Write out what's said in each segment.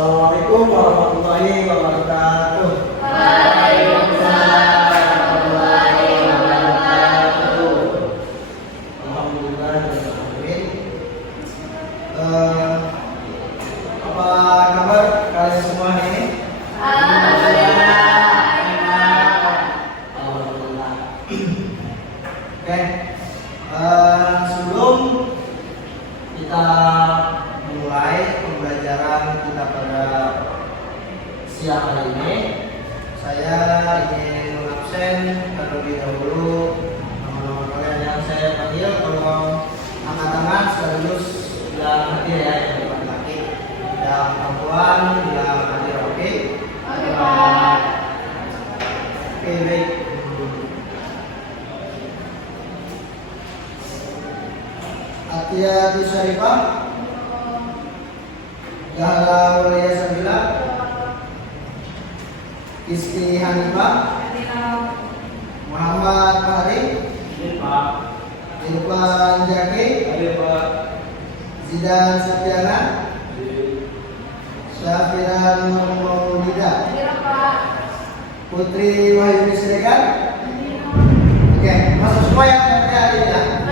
Assalamualaikum warahmatullahi wabarakatuh. Waalaikumsalam warahmatullahi wabarakatuh. Alhamdulillah. Apa kabar kalian semua ini? Alhamdulillah. Alhamdulillah. Oke. Sebelum kita mulai pembelajaran kita pada siang hari ini, saya ingin mengabsen terlebih dahulu nama-nama kalian yang saya panggil. Kalau angkat tangan sekaligus bilang hadir ya, yang laki-laki, yang perempuan bilang hadir. Oke? Oke, baik. Atia Syarifah, Gahala Walia Sabila, Isti Hanifah, Muhammad Fahri, Irfan Jaki, Zidan Sapiana, Syafira Maulida, Putri Wahyu Siregar. Oke, masuk semua ya hari ini ya.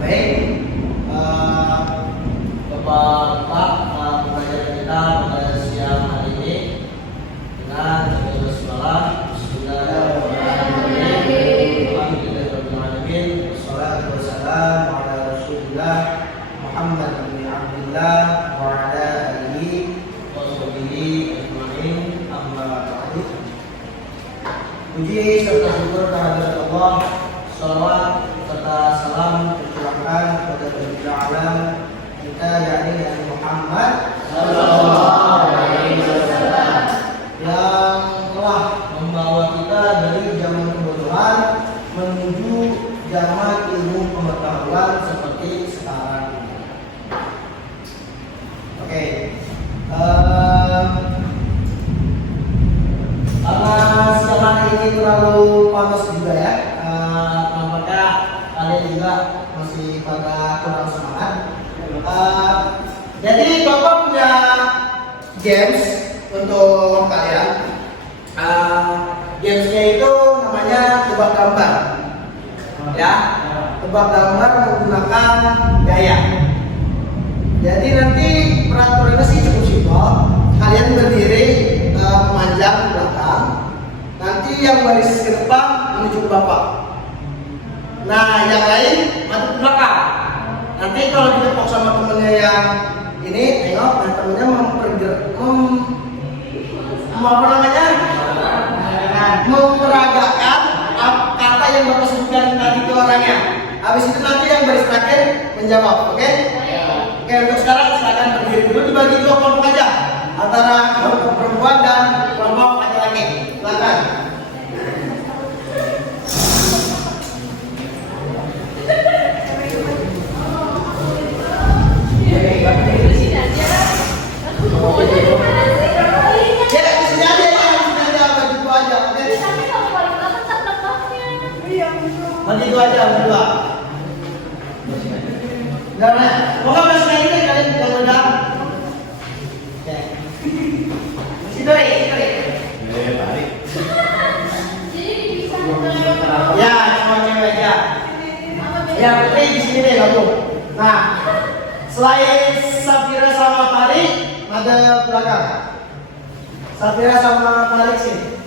Baik, Bapak pembelajaran kita pada siang hari ini dengan basmalah, Bismillahirrahmanirrahim. Wassalatu wassalamu ala Rasulillah Muhammad bin Abdullah wa ala alihi wa sahbihi ajma'in, amma ba'du. Puji serta syukur kehadirat Allah, salawat serta salam tercurahkan kepada Nabi alam kita, yakni Nabi Muhammad sallallahu alaihi wasallam, yang telah membawa kita dari zaman kebodohan menuju zaman ilmu pengetahuan seperti sekarang. Oke. Karena siang hari ini terlalu panas juga ya, nampaknya kalian juga masih pada kurang semangat. Jadi Bapak punya games untuk kalian. Gamesnya itu namanya tebak gambar, ya. Tebak gambar menggunakan gaya. Jadi nanti peraturannya sih cukup simpel. Kalian berdiri memanjang ke belakang. Nanti yang baris ke depan menuju ke Bapak. Nah, yang lain maju ke belakang. Nanti kalau ditepok sama temennya yang ini, tengok, nah temennya memperagakan kata yang Bapak sebutkan tadi ke orangnya. Habis itu nanti yang baris terakhir menjawab, oke? Oke, untuk sekarang silakan berdiri dulu, dibagi dua kelompok aja, antara kelompok perempuan dan kelompok laki-laki. Silakan. Bagi dua aja, berdua. Karena mau nggak masih lagi nih kalian yang udah. Oke. Situ deh. Tarik. Ya, cuma cewek aja. Ya, berarti di sini deh kamu. Nah, selain Safira sama Tarik, ada belakang. Safira sama Tarik sini.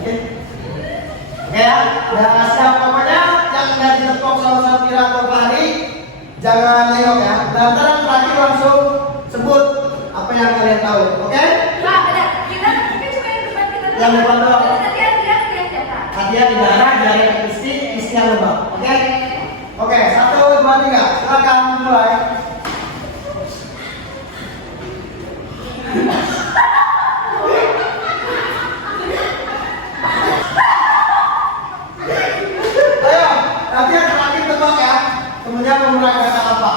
Oke ya, dan siap pokoknya yang nggak ditepok sama Safira atau Fahri jangan nengok ya. Dan ntar terakhir langsung sebut apa yang kalian tahu, oke? Yang depan doang. Hadiah di darah dari isi yang lembab, oke? Oke, 1, 2, 3, silakan mulai. Ayo, nanti yang terakhir tebak ya. Temennya menggunakan kata apa?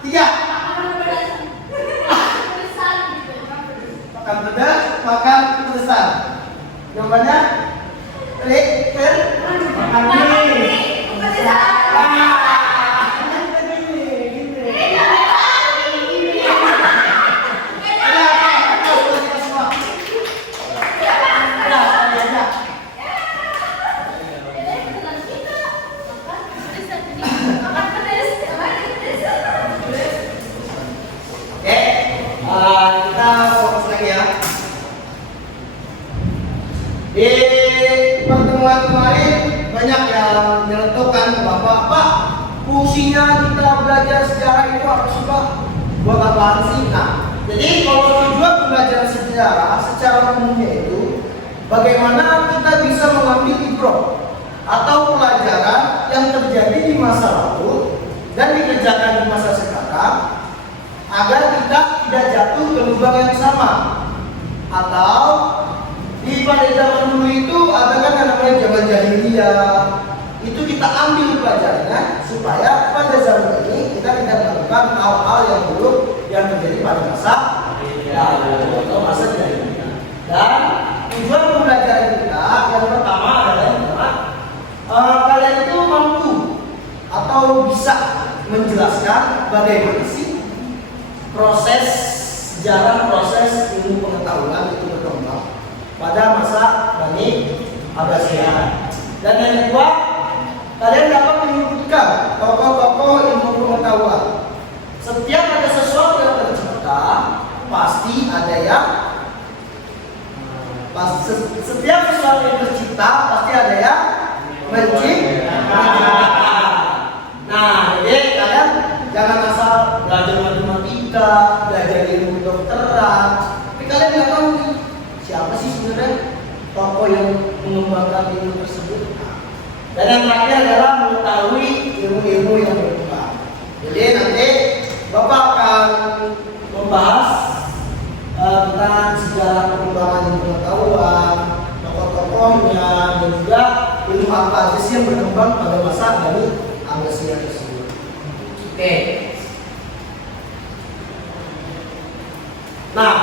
3. Makan pedas, makan pedesan. Jawabannya Riker makan mie. Kita fokus lagi ya. Di pertemuan kemarin banyak yang menentukan bahwa Pak, fungsinya kita belajar sejarah itu apa sih Pak? Buat apaan sih? Nah, jadi kalau tujuan pembelajaran sejarah secara umumnya itu bagaimana kita bisa mengambil ibrah atau pelajaran yang terjadi di masa lalu dan dikerjakan di masa sekarang agar kita tidak jatuh ke lubang yang sama. Atau di pada zaman dulu itu ada kan yang namanya zaman jahiliyah, itu kita ambil pelajarannya supaya pada zaman ini kita tidak melakukan hal-hal yang buruk yang terjadi pada masa lalu atau masa jahiliyah. Dan tujuan pembelajaran kita yang pertama adalah kalian itu mampu atau bisa menjelaskan bagaimana sih proses sejarah, proses ilmu pengetahuan itu berkembang pada masa Bani Abbasiyah. Dan yang kedua, kalian dapat menyebutkan tokoh-tokoh ilmu pengetahuan. Setiap ada sesuatu yang tercipta, pasti ada yang setiap sesuatu yang tercipta pasti ada yang menciptakan. Nah, jadi kalian jangan asal belajar matematika, belajar ilmu kedokteran, tapi kalian nggak tahu nih siapa sih sebenarnya tokoh yang mengembangkan ilmu tersebut. Dan yang terakhir adalah mengetahui ilmu-ilmu yang berkembang. Jadi nanti Bapak akan membahas tentang sejarah perkembangan ilmu pengetahuan, tokoh-tokohnya, dan juga ilmu apa aja sih yang berkembang pada masa Bani Abbasiyah tersebut. Oke. Nah,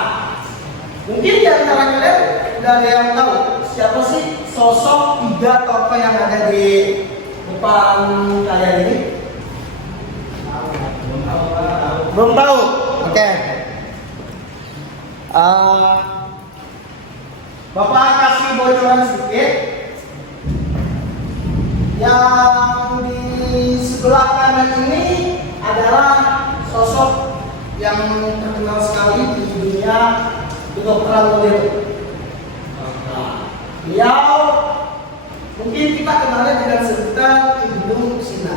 mungkin di antara kalian udah ada yang tahu siapa sih sosok 3 tokoh yang ada di depan kalian ini? Belum tahu? Oke. Bapak kasih bocoran sedikit. Yang di sebelah kanan ini adalah sosok yang terkenal sekali di dunia kedokteran modern. Beliau mungkin kita kenalnya dengan sebutan Ibnu Sina.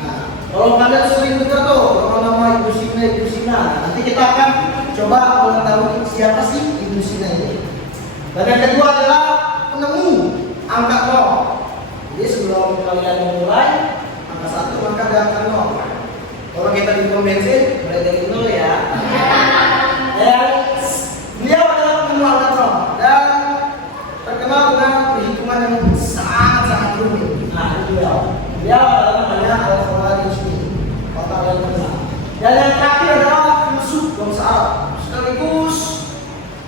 Nah, kalau kalian sering dengar tuh nama Ibnu Sina, nanti kita akan coba mengetahui siapa sih Ibnu Sina ini. Dan yang kedua adalah penemu angka nol. Jadi sebelum kalian memulai angka 1 maka ada angka 0. Kalau kita di pom bensin mulai dari 0 ya. Dan beliau adalah penemu angka 0 dan terkenal dengan perhitungan yang sangat rumit. Nah, beliau adalah namanya Al-Khawarizmi. Kota yang kenal. Dan yang terakhir adalah filsuf bangsa Arab, sekaligus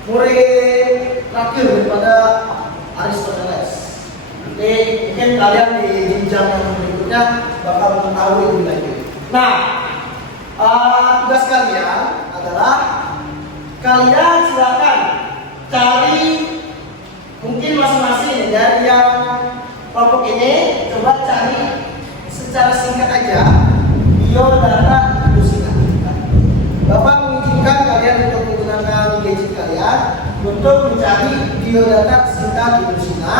murid terakhir daripada Aristoteles. Nanti mungkin kalian di jenjang yang berikutnya bakal mengetahui lebih lanjut. Nah, tugas kalian adalah kalian silakan cari mungkin masing-masing dari yang kelompok ini coba cari secara singkat aja biodata Ibnu Sina. Bapak mengizinkan kalian untuk menggunakan gadget kalian untuk mencari biodata singkat Ibnu Sina,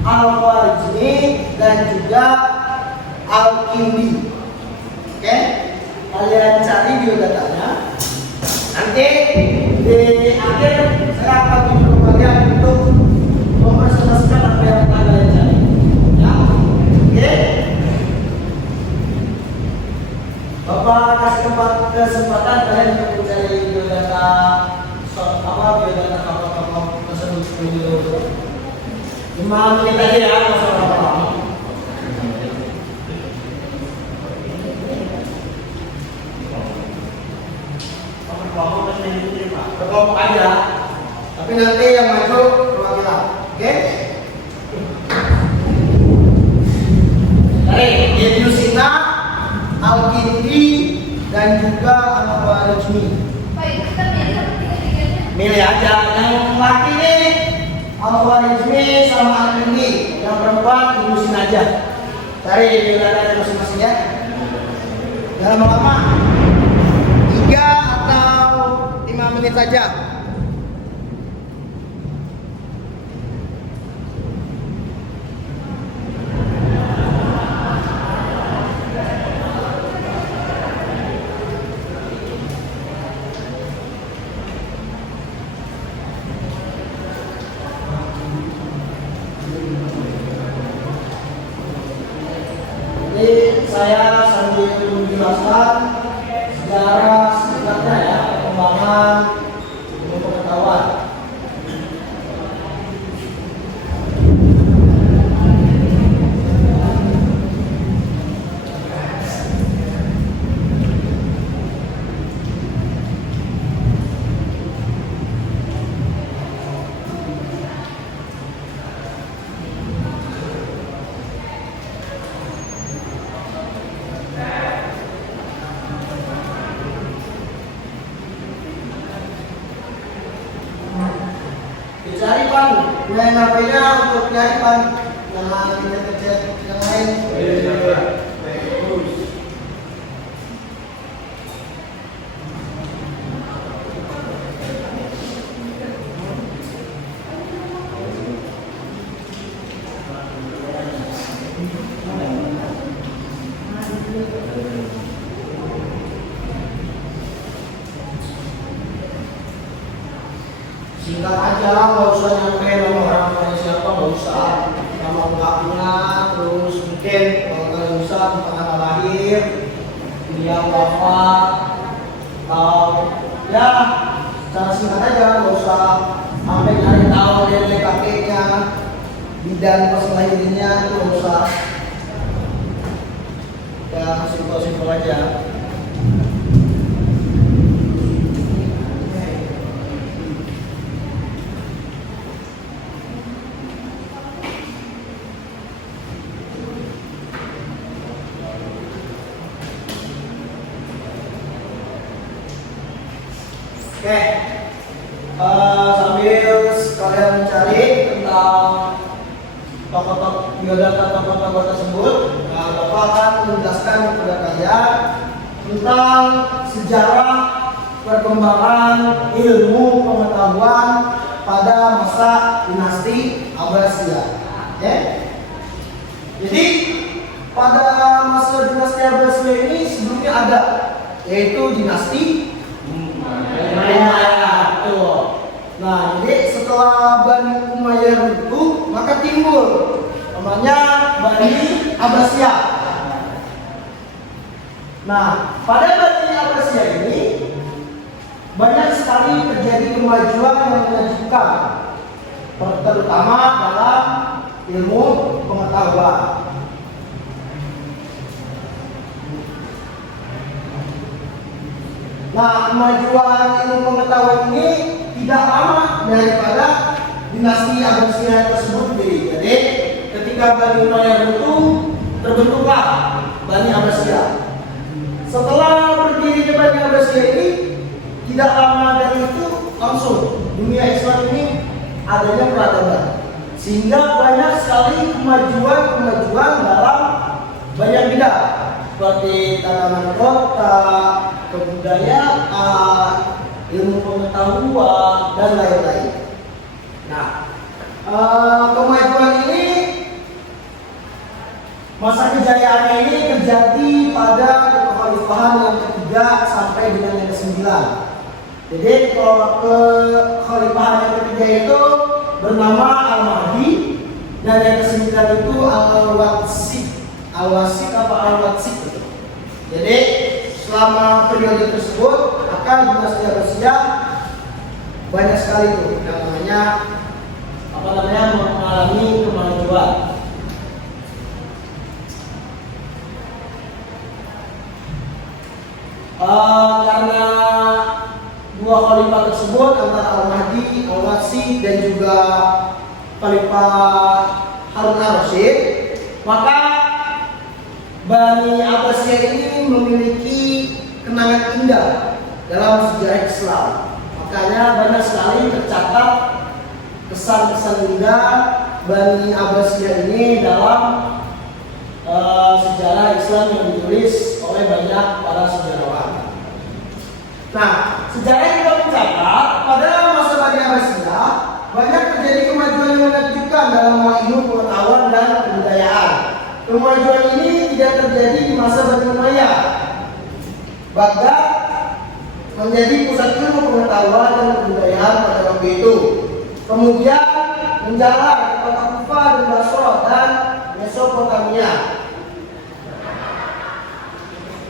Al-Khawarizmi dan juga Al-Kindi. Oke, kalian cari biodatanya. Nanti di akhir saya akan menyuruh kalian untuk mempresentasikan apa yang akan kalian cari. Ya, oke. Bapak kasih kesempatan kalian untuk mencari biodata biodata tokoh tersebut dulu. 5 menit aja ya, nggak usah lama-lama. berkelompok aja. Tapi nanti yang maju perwakilan. Oke? Baik, Ibnu Sina, Al-Kindi, dan juga Al-Khwarizmi. Baik, kita milih apa tiga-tiganya? Milih aja. Yang laki nih Al-Khwarizmi sama Al-Kindi. Yang perempuan Ibnu Sina aja. Cari pilihan masing-masing ya. Jangan lama-lama. 3 atau 5 menit saja. Jadi saya sambil menjelaskan sejarah singkatnya ya perkembangan ilmu pengetahuan. Dicari pan, main HP-nya untuk cari pan, jangan ngecek yang lain. Singkat aja, nggak usah nyampe nama orang tuanya siapa, nggak usah nama lengkapnya, terus mungkin kalau kalian bisa tanggal lahir, dia wafat, atau ya secara singkat aja, nggak usah sampai nyari tahu nenek kakeknya, bidan pas lahirnya, itu nggak usah. Ya simpel-simpel aja. Oke, sambil kalian mencari tentang tokoh-tokoh biodata tokoh-tokoh tersebut, Bapak akan menjelaskan kepada kalian tentang sejarah perkembangan ilmu pengetahuan pada masa dinasti Abbasiyah. Oke, jadi pada masa dinasti Abbasiyah ini sebelumnya ada, yaitu dinasti Umayyah. Nah, jadi setelah Bani Umayyah itu, maka timbul namanya Bani Abbasiyah. Nah, pada Bani Abbasiyah ini banyak sekali terjadi kemajuan yang menakjubkan, terutama dalam ilmu pengetahuan. Nah, kemajuan ilmu pengetahuan ini tidak lama daripada dinasti Abbasiyah tersebut sendiri. Jadi, ketika Bani Umayyah itu terbentuklah Bani Abbasiyah. Setelah berdirinya Bani Abbasiyah ini, tidak lama dari itu langsung dunia Islam ini adanya peradaban, sehingga banyak sekali kemajuan dalam banyak bidang seperti tatanan kota, kebudayaan, ilmu pengetahuan, dan lain-lain. Nah, kemajuan ini, masa kejayaannya ini terjadi pada kekhalifahan yang ketiga sampai dengan yang ke-9. Jadi kekhalifahan yang ketiga itu bernama Al-Mahdi, dan yang ke-9 itu Al-Watsik. Al-Wasik apa Al-Watsik? Jadi selama periode tersebut akan dinasti Abbasiyah banyak sekali itu yang namanya mengalami kemajuan. Karena 2 dua khalifah tersebut antara Al-Mahdi, Al-Masih dan juga Khalifah Harun al-Rasyid, maka Bani Abbasiyah ini memiliki kenangan indah dalam sejarah Islam. Makanya banyak sekali tercatat kesan-kesan indah Bani Abbasiyah ini dalam sejarah Islam yang ditulis oleh banyak para sejarawan. Nah, sejarah kita mencatat pada masa Bani Abbasiyah banyak terjadi kemajuan yang menakjubkan dalam hal ilmu pengetahuan dan kebudayaan. Kemajuan ini tidak terjadi di masa Bani Umayyah. Baghdad menjadi pusat ilmu pengetahuan dan kebudayaan pada waktu itu. Kemudian menjalar ke kota Kufah dan Basra dan Mesopotamia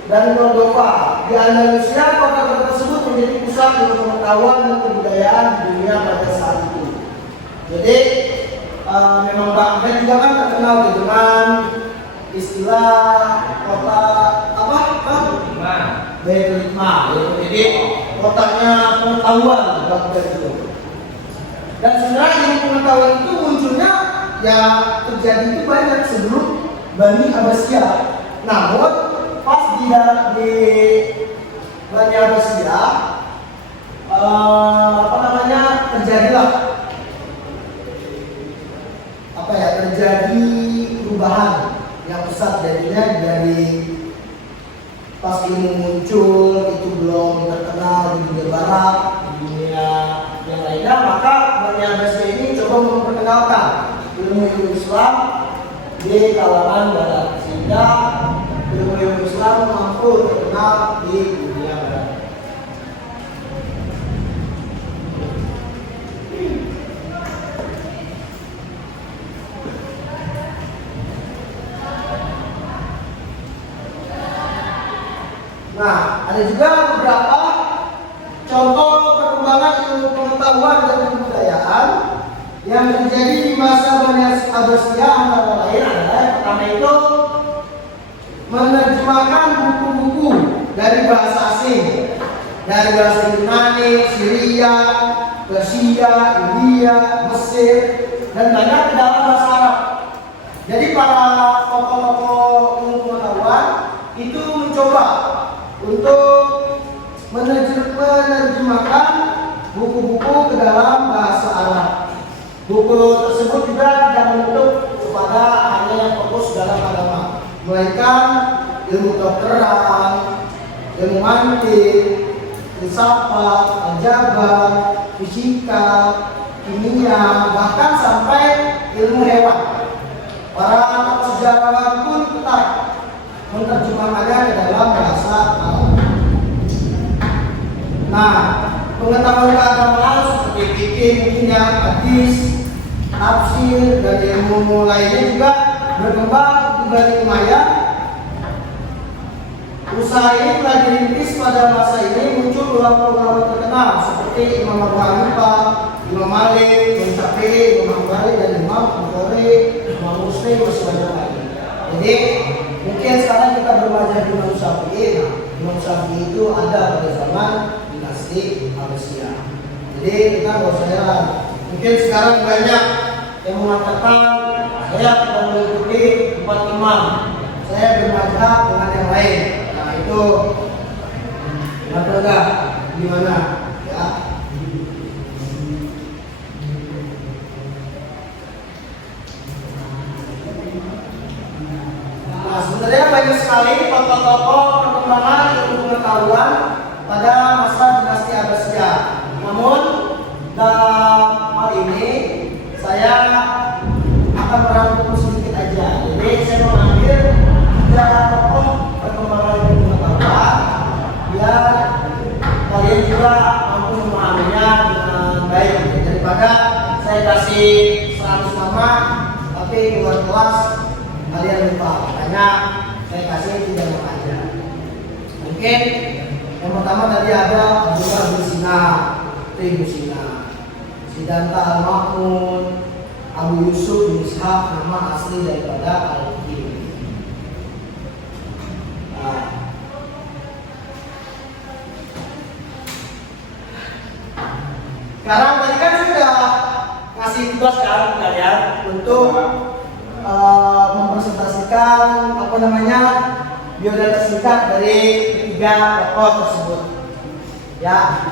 dan Moldova. Di Andalusia, kota-kota tersebut menjadi pusat ilmu pengetahuan dan kebudayaan di dunia pada saat itu. Jadi memang Baghdad juga kan terkenal dengan istilah kota apa? Baitul Hikmah. Jadi kotanya pengetahuan Baghdad itu. Dan sebenarnya ilmu pengetahuan itu munculnya ya terjadi itu banyak sebelum Bani Abbasiyah. Namun pas di Bani Abbasiyah terjadilah terjadi perubahan yang pesat jadinya dari pas ilmu muncul itu belum terkenal di dunia barat, di dunia yang lainnya, maka Bani Abbasiyah ini coba memperkenalkan ilmu Islam di kalangan barat sehingga ilmu Islam mampu terkenal di dunia barat. Nah, ada juga beberapa contoh perkembangan ilmu pengetahuan dan kebudayaan yang terjadi di masa Bani Abbasiyah, antara lain adalah yang pertama itu menerjemahkan buku-buku dari bahasa asing, dari bahasa Yunani, Syria, Persia, India, Mesir, dan banyak ke dalam bahasa Arab. Jadi para tokoh-tokoh ilmu pengetahuan itu mencoba untuk menerjemahkan buku-buku ke dalam bahasa Arab. Buku tersebut juga tidak menutup kepada hanya yang fokus dalam agama, melainkan ilmu kedokteran, ilmu mantik, filsafat, aljabar, fisika, kimia, bahkan sampai ilmu hewan. Para sejarawan pun tetap menerjemahkannya ke dalam bahasa Arab. Nah, pengetahuan keagamaan seperti fikih, mungkin hadis, tafsir, dan ilmu lainnya juga berkembang di Bani Umayyah. Usaha ini telah dirintis pada masa ini muncul ulama-ulama terkenal seperti Imam Abu Hanifah, Imam Malik, Imam Syafi'i, Imam Hambali, dan Imam Bukhari, Imam Muslim, masih banyak lagi. Jadi mungkin sekarang kita berwajah di Imam Syafi'i. Nah, Imam Syafi'i itu ada pada zaman dinasti Abbasiyah. Jadi kita nggak usah heran. Mungkin sekarang banyak yang mengatakan saya tidak mengikuti empat imam, saya bermadhab dengan yang lain. Nah itu betul gimana ya? Nah, sebenarnya banyak sekali tokoh-tokoh perkembangan ilmu pengetahuan pada masa dinasti Abbasiyah. Namun dalam hal ini saya akan merangkum sedikit aja. Jadi saya mengambil tiga tokoh perkembangan ilmu pengetahuan biar kalian juga mampu memahaminya dengan baik. Daripada saya kasih 100 nama tapi keluar kelas kalian lupa, makanya saya kasih 3 nama aja. Mungkin yang pertama tadi ada Abdullah bin Sina, Ibnu Sina, Siddhartha Al-Ma'mun, Abu Yusuf bin Ishaq, nama asli daripada Al-Qim. Sekarang tadi kan sudah ngasih tugas kan kalian untuk mempresentasikan apa namanya biodata singkat dari ketiga tokoh tersebut. Ya,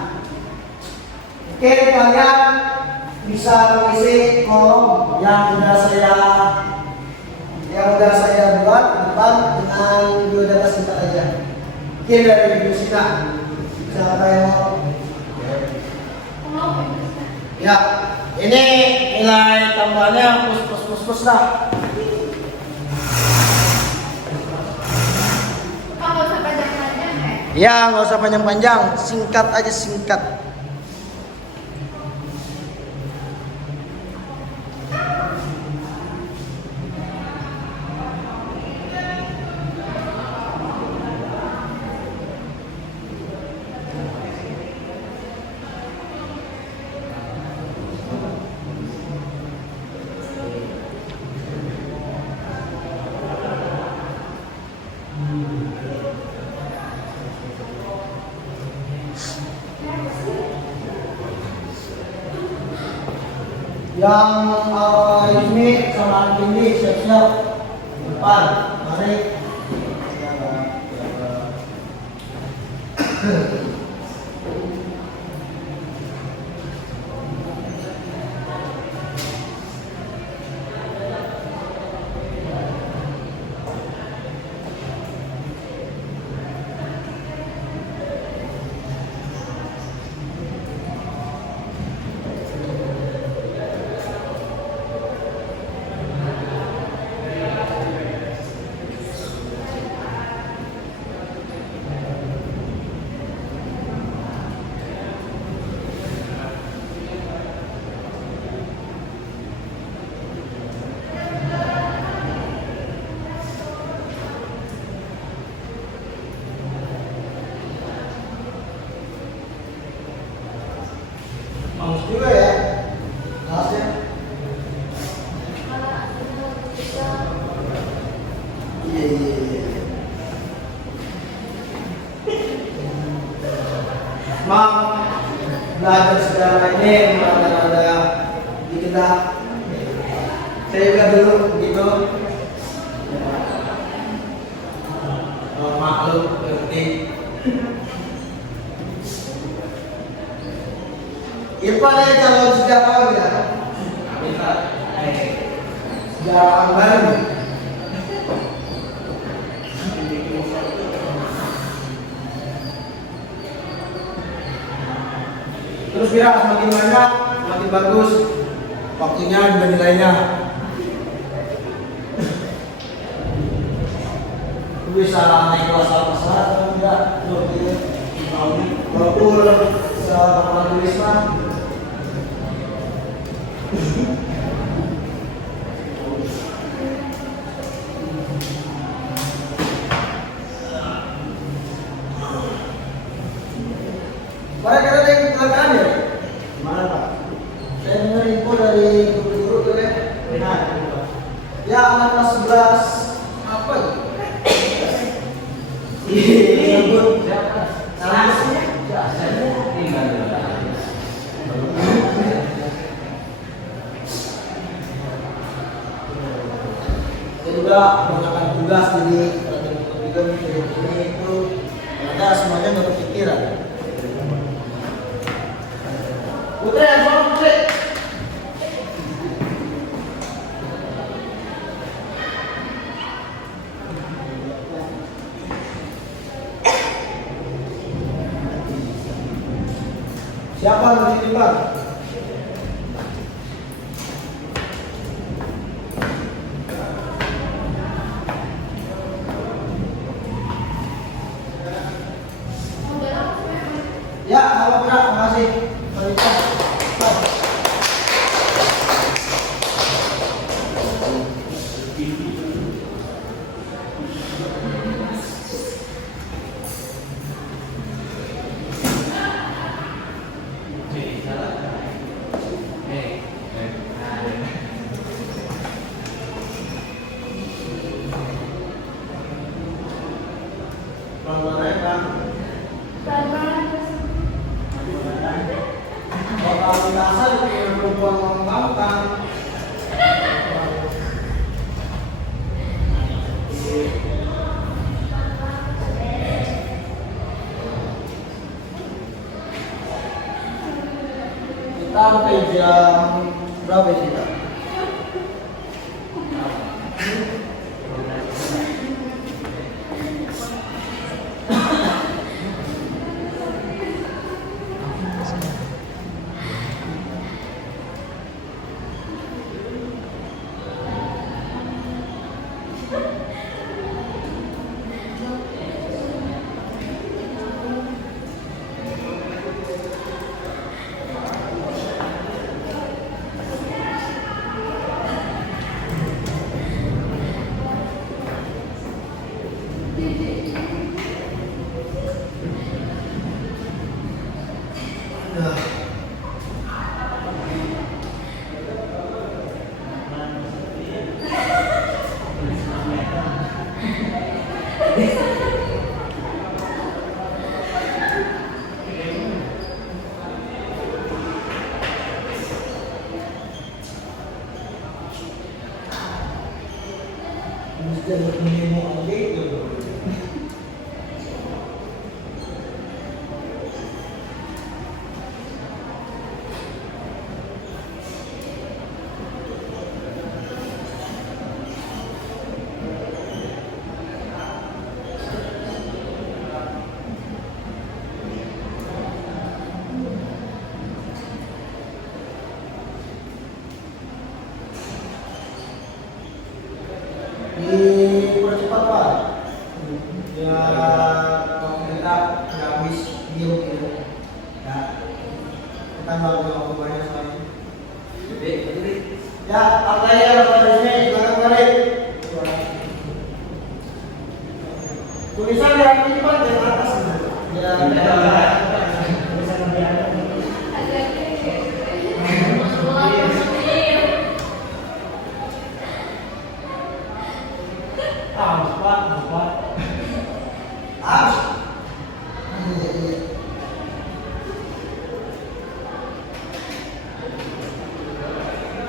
oke kalian bisa mengisi kolom yang udah saya buat di depan dengan biodata singkat aja. Oke, dari video singkat. Siapa yang mau? Ya, ini nilai tambahannya plus lah. Nggak usah panjang-panjang ya? Ya, nggak usah panjang-panjang, singkat aja singkat. Yang ini sama ini siap-siap depan, mari. Bagus juga ya kelasnya. Iya. Mam, belajar sejarah ini ada dikit lah. Saya juga dulu begitu. Maklum ngerti. Irfan ya calon sejarawan ya? Sejarawan baru. Terus kira semakin banyak, semakin bagus waktunya juga nilainya. Bisa naik kelas atas atau tidak? Walaupun seorang tulis mah. Mereka ada yang kecelakaan ya? Gimana Pak? Saya dengar info dari guru-guru tuh ya. Benar. Ya anak kelas 11 apa itu? Iya, Bu. Salah sih. Saya juga menggunakan tugas jadi juga ini itu ternyata semuanya nggak kepikiran. Putri, soal Putri. Siapa yang berdiri Bang? Ya, halo Kak, makasih. Bang, dasar punya perempuan ngomong gampang. Kita sampai jam berapa sih kita? Dipercepat Pak. Ya kalau kita nggak habis video gitu. Ya kita nggak mau banyak sekali. Jadi ya partainya pada sini silakan balik. Tulisan yang depan di atas. Ya.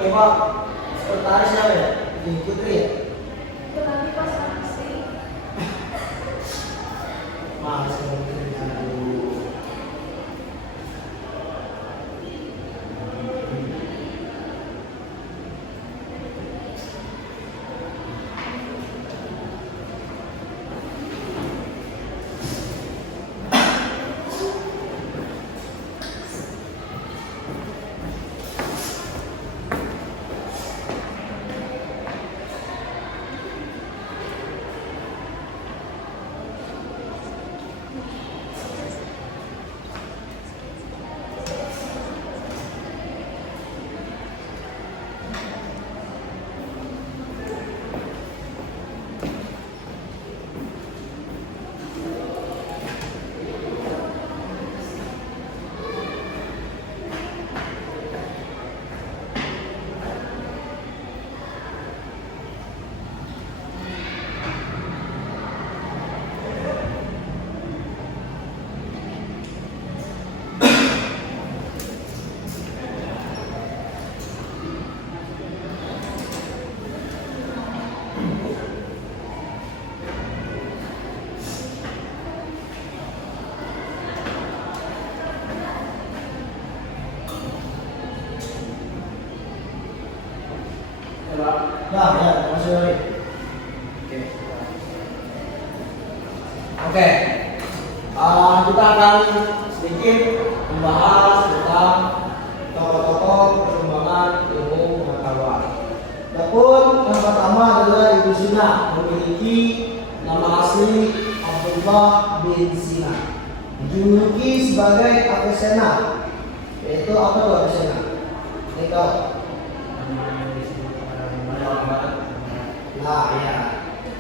Pak, sekretaris siapa ya? Ibu Putri ya? Itu nanti pas aksi. Mas, aduh. Ya, masih lagi. Oke. Kita akan sedikit membahas tentang tokoh-tokoh perkembangan ilmu pengetahuan. Adapun yang pertama adalah Ibnu Sina, memiliki nama asli Abdullah bin Sina, dijuluki sebagai Avicenna. Yaitu apa tuh Avicenna? Itu. Nah, ya.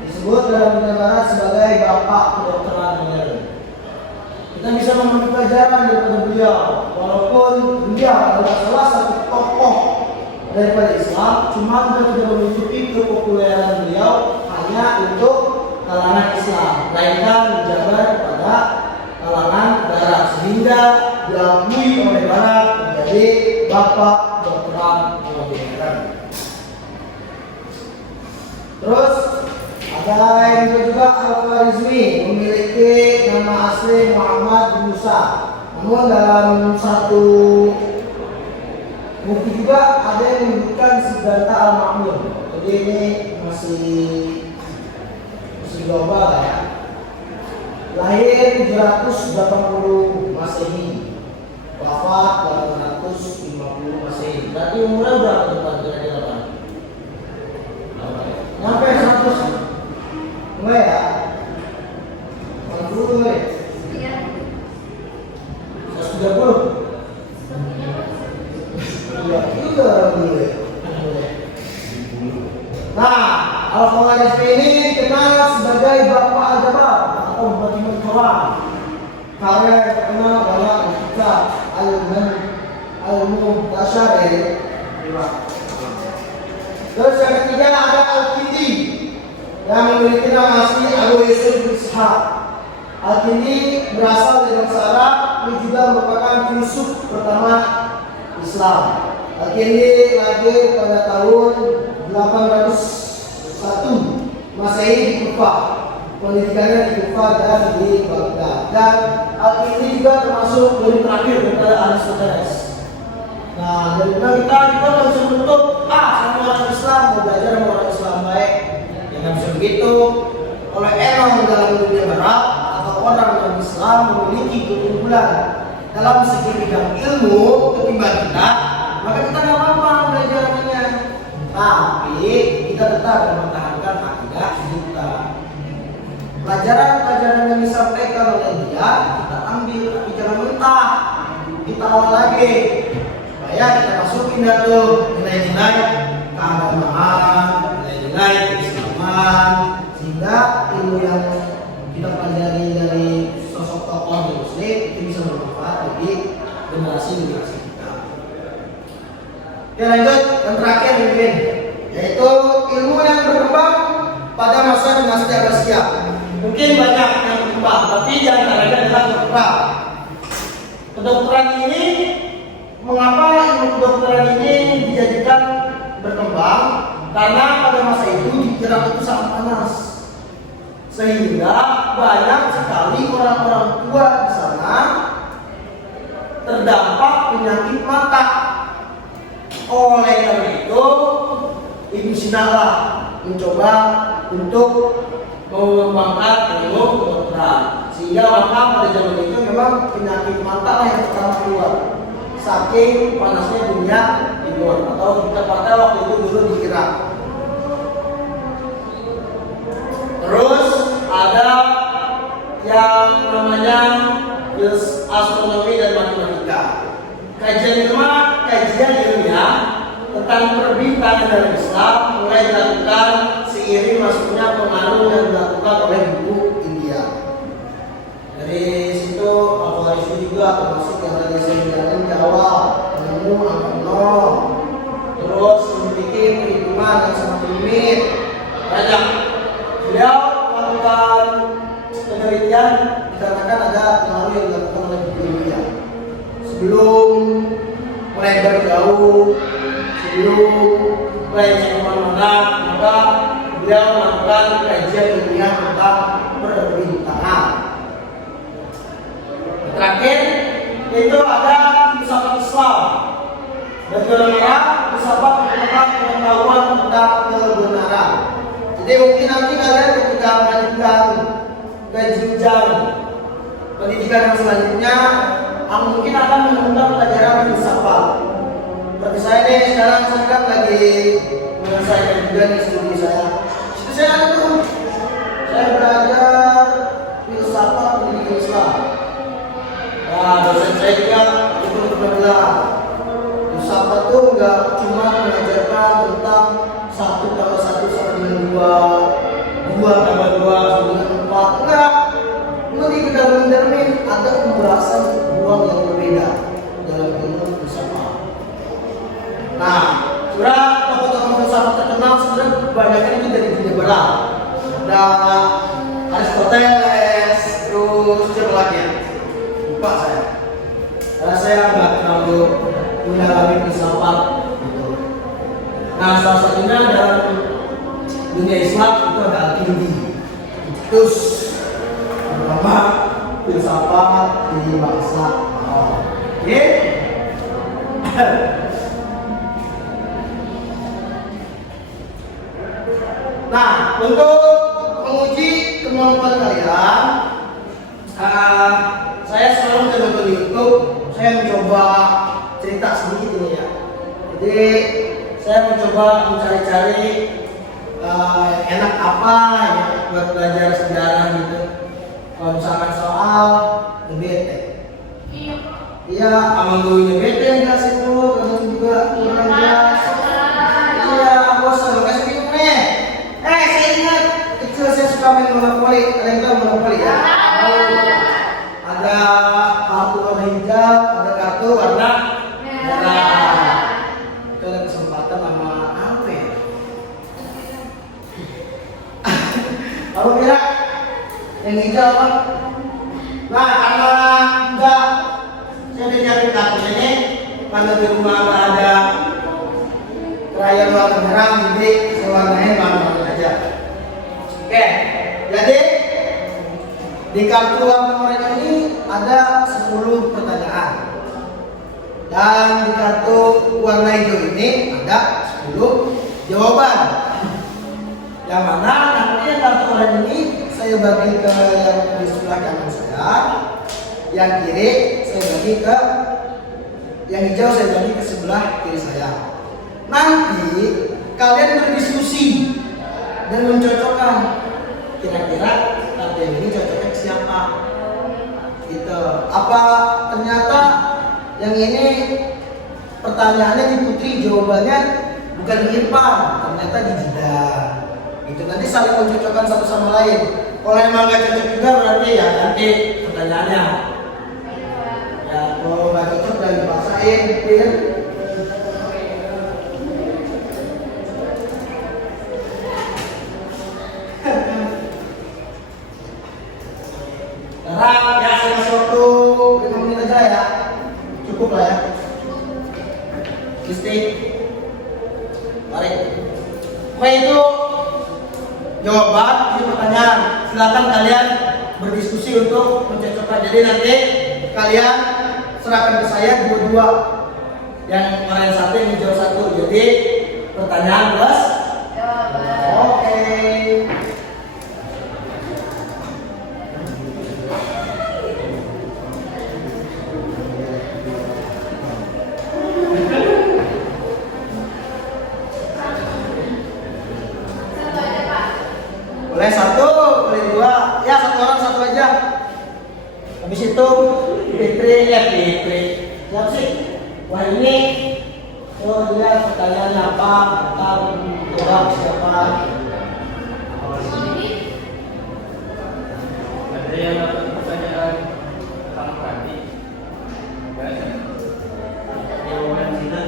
Disebut dalam dunia barat sebagai bapak kedokteran modern. Kita bisa mengambil pelajaran daripada beliau, walaupun beliau adalah salah satu tokoh daripada Islam, cuma kita tidak menutupi kepopuleran beliau hanya untuk kalangan Islam, melainkan menjabar pada kalangan barat sehingga diakui oleh barat menjadi Bapak Doktorat Modern. Terus ada yang juga Al-Khwarizmi memiliki nama asli Muhammad Musa. Namun dalam satu buku juga ada yang menyebutkan Siddhartha Al-Makmur. Jadi ini masih global ya. Lahir 780 Masehi, wafat 850 Masehi. Berarti umurnya berapa depan kira-kira Pak? Nyampe 100. Enggak ya? 80 ya? Iya. 130. Iya, juga orang dulu ya. Nah, Al-Khwarizmi ini dikenal sebagai Bapak Al-Jabar atau Batimun Quran. Karya yang terkenal adalah Kitab Al-Muhtasyarin. Terus yang ketiga ada Al-Kindi yang memiliki nama asli Abu Yusuf bin Ishaq. Al-Kindi berasal dari bangsa Arab. Ini juga merupakan filsuf pertama Islam. Al-Kindi lahir pada tahun 801 Masehi di Kufah. Pendidikannya di Kufah dan di Baghdad. Dan Al-Kindi juga termasuk murid terakhir daripada Aristoteles. Nah, dari kita nggak bisa menutup sama orang Islam mau belajar sama orang Islam baik. Jangan bisa begitu. Oleh emang dalam dunia barat atau orang yang Islam memiliki keunggulan dalam segi bidang ilmu ketimbang kita, maka kita nggak apa-apa belajarnya. Tapi kita tetap mempertahankan akidah kita. Pelajaran-pelajaran yang disampaikan oleh dia kita ambil, tapi jangan mentah. Kita olah lagi. Supaya kita masukin tuh nilai-nilai keagamaan, nilai-nilai keislaman, sehingga ilmu yang kita pelajari dari sosok tokoh muslim itu bisa bermanfaat bagi generasi kita. Oke, lanjut yang terakhir mungkin, yaitu ilmu yang berkembang pada masa dinasti Abbasiyah. Mungkin banyak yang berkembang, tapi di antaranya adalah kedokteran. Kedokteran ini, mengapa ilmu kedokteran ini dijadikan berkembang? Karena pada masa itu Irak itu sangat panas, sehingga banyak sekali orang-orang tua di sana terdampak penyakit mata. Oleh karena itu, Ibnu Sina mencoba untuk mengembangkan ilmu kedokteran, sehingga maka pada zaman itu memang penyakit mata lah yang pertama keluar. Saking panasnya dunia timur, atau kita pakai waktu itu dulu di Irak. Terus ada yang namanya astronomi dan matematika. Kajian ilmiah tentang perbintangan dalam Islam mulai dilakukan seiring masuknya pengaruh yang dilakukan oleh buku India. Dari situ Al-Khwarizmi juga termasuk yang tadi saya bilang di awal, ilmu angka nol, terus memiliki perhitungan yang sangat rumit. Banyak. Beliau melakukan penelitian dikarenakan ada pengaruh yang dilakukan oleh buku India. Sebelum melebar jauh, sebelum mulai kemana-mana, maka beliau melakukan kajian ilmiah tentang perbintangan. Terakhir itu ada filsafat Islam. Dan kedua filsafat tentang pengetahuan tentang kebenaran. Jadi mungkin nanti kalian ketika melanjutkan ke jenjang pendidikan yang selanjutnya, mungkin akan menemukan pelajaran filsafat. Seperti saya nih sekarang sedang lagi menyelesaikan juga nih studi saya. Itu saya ada tuh, saya belajar filsafat pendidikan Islam. Nah, dosen saya juga itu pernah bilang, filsafat itu nggak cuma mengajarkan tentang 1+1 sama dengan 2, 2+2 sama dengan 4. Enggak. Nanti kita mendetermin ada pembahasan ruang yang berbeda dalam ilmu filsafat. Nah, sudah tokoh-tokoh filsafat terkenal sebenarnya kebanyakan itu dari dunia barat. Ada Aristoteles, terus siapa lagi ya? Lupa saya. Karena saya nggak terlalu mendalami filsafat gitu. Nah, salah satunya dalam dunia Islam itu ada Al-Kindi. Terus pertama filsafat di bahasa Arab. Oke? Nah, untuk menguji kemampuan kalian, saya selalu menonton YouTube. Saya mencoba cerita sedikit ini ya. Jadi saya mencoba mencari-cari enak apa ya buat belajar sejarah gitu. Kalau misalkan soal BT, iya, amal gurunya BT enggak sih tuh, kadang juga kurang jelas. Iya, bos, makasih bingung nih. Saya ingat kecil saya suka main monopoli. Kalian tahu monopoli ya? Ada kartu warna hijau, ada kartu warna merah. Itu ada kesempatan sama apa ya? Kamu kira yang hijau apa? Nah, karena enggak, saya udah nyiapin kartu ini. Karena di rumah nggak ada krayon warna merah, jadi saya warnain warna aja. Oke, jadi di kartu warna merah ini ada 10 pertanyaan. Dan di kartu warna hijau ini ada 10 jawaban. Yang mana nanti yang kartu warna ini saya bagi ke yang di sebelah kanan saya, yang kiri saya bagi ke yang hijau, saya bagi ke sebelah kiri saya. Nanti kalian berdiskusi dan mencocokkan kira-kira kartu yang ini cocoknya ke siapa. Gitu. Apa ternyata yang ini pertanyaannya di Putri, jawabannya bukan di Irfan, ternyata di Jidan. Itu nanti saling mencocokkan satu sama lain. Kalau emang nggak cocok juga berarti ya nanti pertanyaannya. Ya kalau nggak cocok dan dipaksain, gitu ya. Sekarang ya saya kasih waktu 5 menit aja ya. Cukup lah ya. Kisti. Mari. Oke, itu jawaban di pertanyaan. Silakan kalian berdiskusi untuk mencocokkan. Jadi nanti kalian serahkan ke saya dua-dua. Yang kemarin satu, yang hijau satu. Jadi pertanyaan plus jawaban. Oke. Boleh satu, boleh dua, ya satu orang satu aja. Habis itu Fitri. Siapa sih? Wah ini, oh dia pertanyaannya apa? Tahu jawab siapa? Ada yang dapat pertanyaan kamu tadi? Jawaban Cina.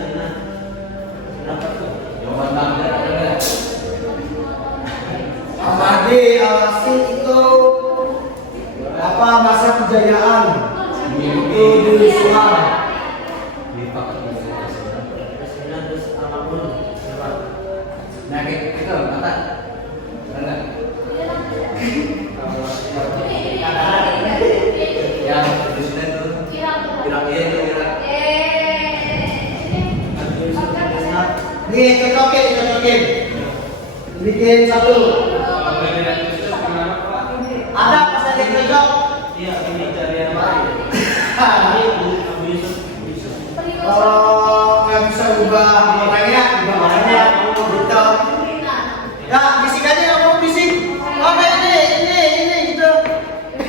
Kenapa tuh? Jawaban bangga ada nggak? Amade Alasin itu apa masa kejayaan itu di Islam. Terus apapun nah itu mata enggak yang Disney itu kira-kira Nih cocokin. Bikin satu. Ada pas ada cocok. iya ini cari yang lain Kalau nggak bisa ubah warnanya, gitu. Ya, bisik aja nggak mau bisik. Oke, ini gitu.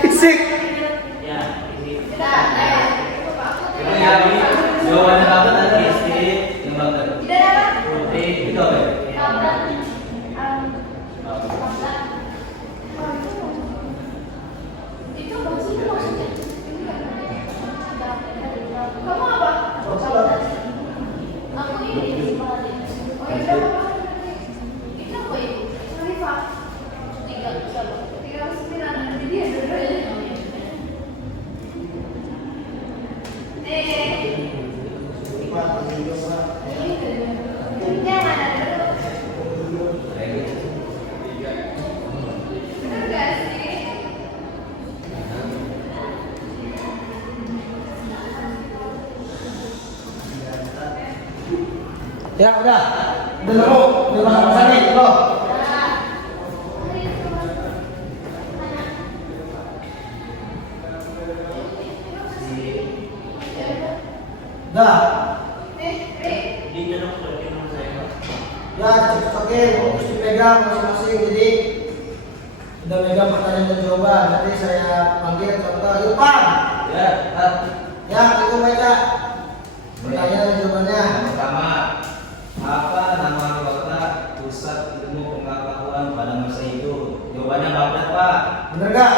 Bisik. ya ini itu ya ini jawabannya apa tadi istri yang bangga Putri itu apa ya? Kamu apa? Aku ini. Oh ya udah. Itu apa itu? Syarifah. 39. Jadi ya dua-duanya. cepat ambil Pak. Jangan ada dulu. Bener gak sih? Ya udah nemu, udah masak nih, loh. Dah, ya pakai fokus dipegang masing-masing. Jadi udah megang pertanyaan dan jawaban. Nanti saya panggil contoh Irfan. Ya, Pak. Ya, itu baca pertanyaan dan jawabannya. Yang pertama, apa nama kota pusat ilmu pengetahuan pada masa itu? Jawabannya Baghdad, Pak. Bener gak?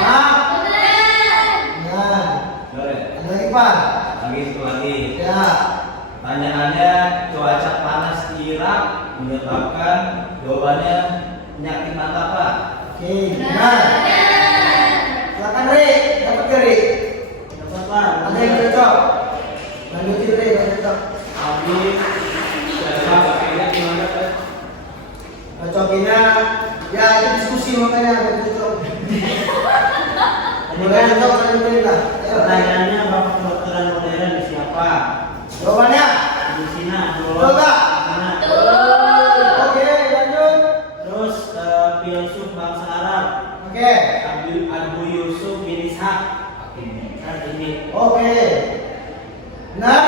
Hah? Ya, Boleh. ada lagi Pak. Lagi satu lagi. Ya, Pertanyaannya, cuaca panas di Irak menyebabkan, jawabannya penyakit mata, Pak. oke, benar. Silakan Ri, dapat ke Ri? Dapat, Pak. Ada yang cocok? Lanjutin Ri, yang cocok. Habis, siapa pakainya gimana, Pak? Cocokinnya, ya itu diskusi makanya yang cocok. Mulai cocok lanjutin lah. Ayo. Pertanyaannya bapak kedokteran modern siapa? Jawabannya? Di Sina, Betul nggak? Sana. Oke, lanjut. Terus filsuf bangsa Arab, Oke. Abu Yusuf bin Ishaq. Saat ini. Oke. Benar?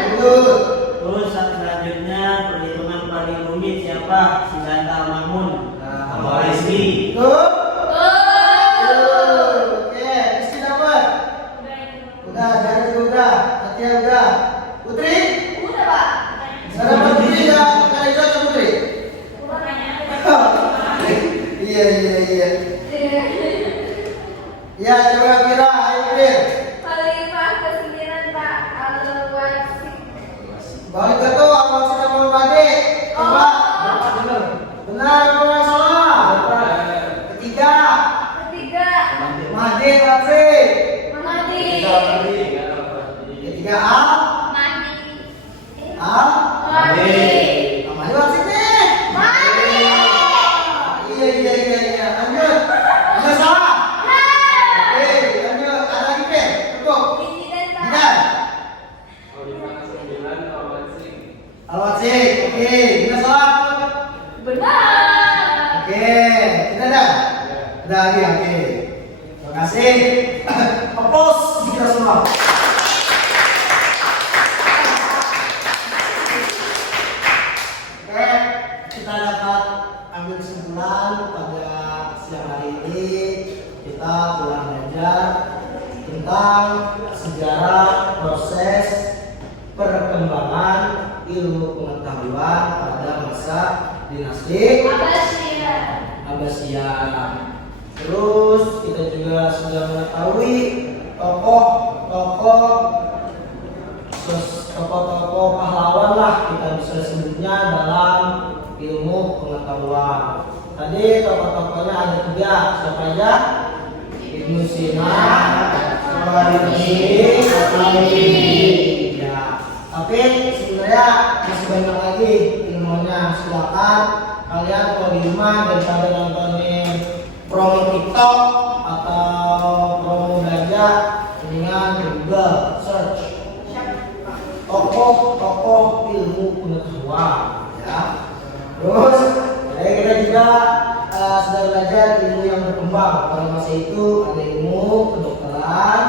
Lanjut. Terus selanjutnya perhitungan paling rumit siapa? Siddhartha Al-Mamun. Al-Khwarizmi. Betul? Oke, Rizky dapat. Udah, dari itu udah. Katia udah. Putri? Udah, Pak. Sudah dapat Putri nggak? Kali cocok Putri? Iya, iya, iya. Ya, coba kira, ayo Fir. Khalifah ke-9, Pak. Al-Wasik. Balik ke tuh, apa sih nama Made? Coba. Oh. Benar, apa salah? Ketiga. Ketiga, Made, Wasik. Mahdi. Ketiga A. Mahdi. A. Mahdi. Made, Wasik nih. Mahdi. Iya, iya, iya, iya. Lanjut. Nggak salah. Oke, lanjut. Ada lagi Fir. Cukup. Presiden, Pak. Tidak. Al-Wasik. Oke, nggak salah. Benar. Oke, tidak ada. Ada lagi, oke. Terima kasih. Applause kita semua. Oke, kita dapat ambil kesimpulan pada siang hari ini. Kita telah belajar tentang sejarah proses perkembangan ilmu pengetahuan pada masa dinasti Abbasiyah. Terus kita juga sudah mengetahui tokoh-tokoh pahlawan lah kita bisa sebutnya dalam ilmu pengetahuan. Tadi tokoh-tokohnya ada 3, siapa aja? Ibnu Sina, Al-Farabi, Al-Farabi. Ya, tapi sebenarnya masih banyak lagi ilmunya. Silakan kalian kalau di rumah daripada nontonin promo TikTok atau promo belanja, mendingan ke Google search tokoh ilmu pengetahuan, ya. Terus kita juga sudah belajar ilmu yang berkembang pada masa itu. Ada ilmu kedokteran,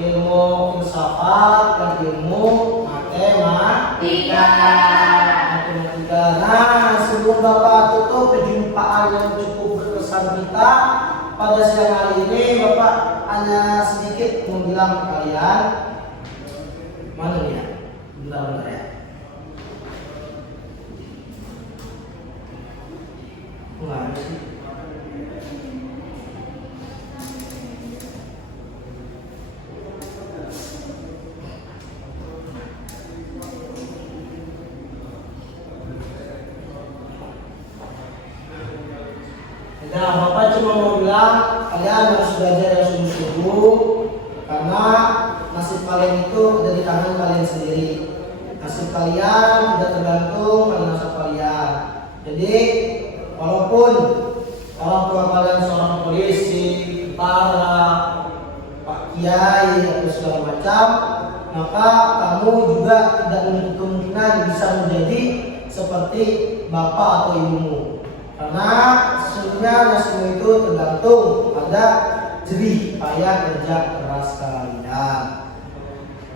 ilmu filsafat, dan ilmu matematika. Nah, sebelum Bapak tutup perjumpaan yang cukup berkesan kita pada siang hari ini, Bapak hanya sedikit mau bilang ke kalian. Mana nih ya? Bentar ya. Nggak ada sih. Nah, Bapak cuma mau bilang kalian harus belajar yang sungguh-sungguh karena nasib kalian itu ada di tangan kalian sendiri. Nasib kalian tidak tergantung pada nasib kalian. Jadi walaupun orang tua kalian seorang polisi, tentara, pak kiai atau segala macam, maka kamu juga tidak menutup kemungkinan bisa menjadi seperti bapak atau ibumu. Karena sesungguhnya nasibmu itu tergantung pada jerih payah kerja keras kalian.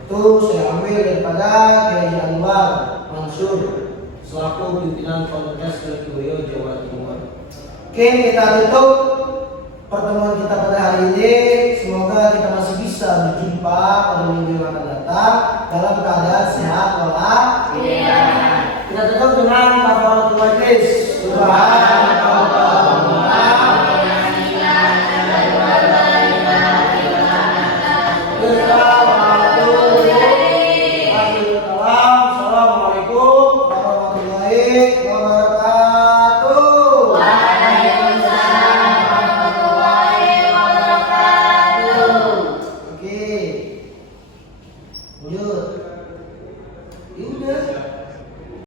Itu saya ambil daripada Kiai Anwar Mansur selaku pimpinan Ponpes Lekuyo Jawa Timur. Oke, kita tutup pertemuan kita pada hari ini. Semoga kita masih bisa berjumpa pada minggu yang akan datang dalam keadaan sehat walafiat. Kita tutup dengan kafaratul majlis. Subhanallah.